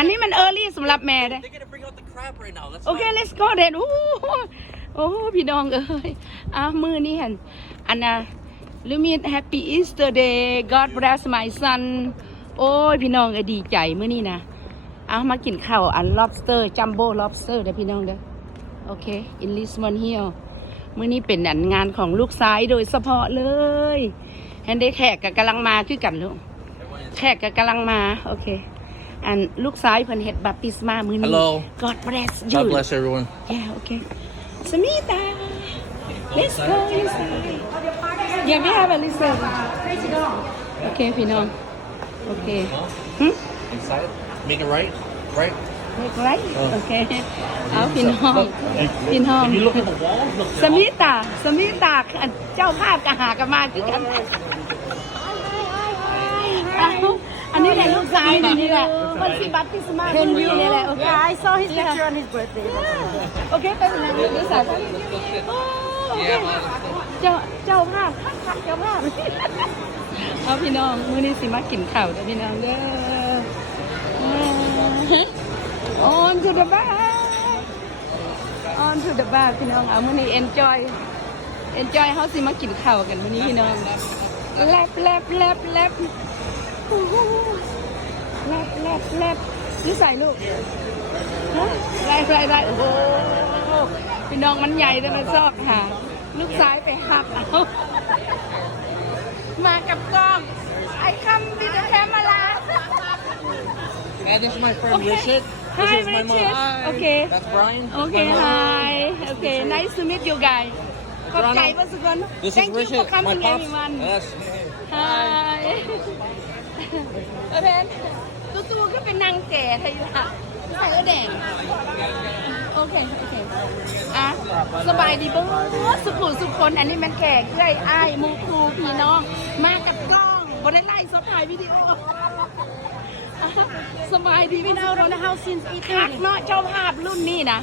อันนี้มัน early สำหรับแม่เด้ They're gonna bring out the crab right now. That's โอเค let's go then โอ้พี่น้องเอ้ยมื้อนี้หั่นอันน่ะลืมี Happy Easter Day God bless my son โอ้ยพี่น้องเอ้ยดีใจมื้อนี้นะมากินข้าวอัน lobster jumbo lobster เด้อพี่น้องเด้อโอเค in Lisbon here มื้อนี้เป็นอันงานของลูกชายโดยเฉพาะเลยแฮนได้แขกก็กำลังมาคือกันลูกแขกก็กำลังมาโอเคอันลูกชายเพิ่นเฮ็ดบัพติศมามื้อนี้ Hello. God bless you God bless everyone. Yeah, okay. Samita, let's go inside. Yeah, we have a listen. Okay, พี่น้อง Okay. Inside. Make it right. Right. Make right? Okay. เอาพี่น้องพี่น้อง If you look at the wall, look. สมิตาเจ้าภาพก็หากันมาคือกันอันนี้แหละลูกชายนี่แหละวันที่บัพติศมาเป็นอยู่นี่แหละ Okay. Yeah, I saw his picture on his birthday. Okay, ไปนั่งดูสักเจ้าภาพเอาพี่น้องมื้อนี้สิมากินข้าวเด้อพี่น้องเด้อ On to the bar พี่น้องเอามื้อนี้ enjoy เฮาสิมากินข้าวกันมื้อนี้พี่น้องแลบนี่ใส่ลูกฮะไรโอ้โหพี่น้องมันใหญ่แต่มันชอบหาลูกซ้ายไปหักเอามากับกล้อง I come with the camera Hey, this is my friend Okay. Richard. This Hi, is my mom. Richard. Hi. Okay. That's Brian. Okay My mom. hi Okay nice to meet you guys ขอบใจว่าสุกคน This Thank is you for Richard. My coming pops. everyone Yes. Hi เพนตู้ก็เป็นนางแก่ไทยอยู่ค่ะใส่ก็แดงโอเคสบายดีบ่สุขคนอันนี้มันแขกเอ้ยอ้ายหมู่ครูพี่น้องมากับกล้องบ่ได้ไล่สดถ่ายวิดีโอสบายดีพี่น้อง Out on the house since คัก 8:30. เนาะเจ้าภาพรุ่นนี้นะ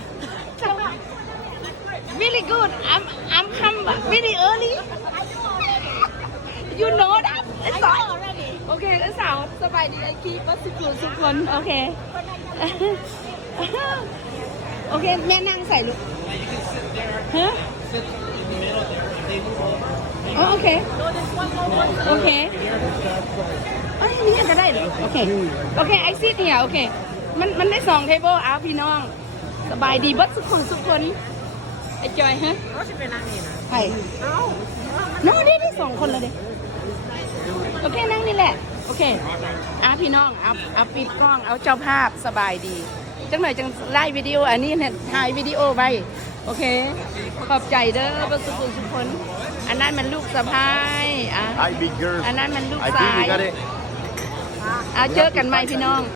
Really good I'm come very early You know that It's already Okay แล้วสาวสบายดีไอ้คีปัสสุขคนโอเคโอเคแม่นั่งใส่ลูกฮะโอเคนี่ก็ได้เหรอโอเคไอซิดเนี่ยโอเคมันได้2เทเบิลพี่น้องสบายดีเบิดสุขคนไอจอยฮะใช่น้องได้2คนเลยดิโอเคนั่งนี่แหละโอเคพี่น้องเอาปิดกล้องเอาเจ้าภาพสบายดีจังหน่อยจังไล่วิดีโออันนี้เนี่ยถ่ายวิดีโอไปโอเคขอบใจเด้อเบิดสุขคนอันนั้นมันลูกสะพ้ายHi, big girl. อันนั้นมันลูก I สา think ย we got it. เจอกันใหม่พี่น้อง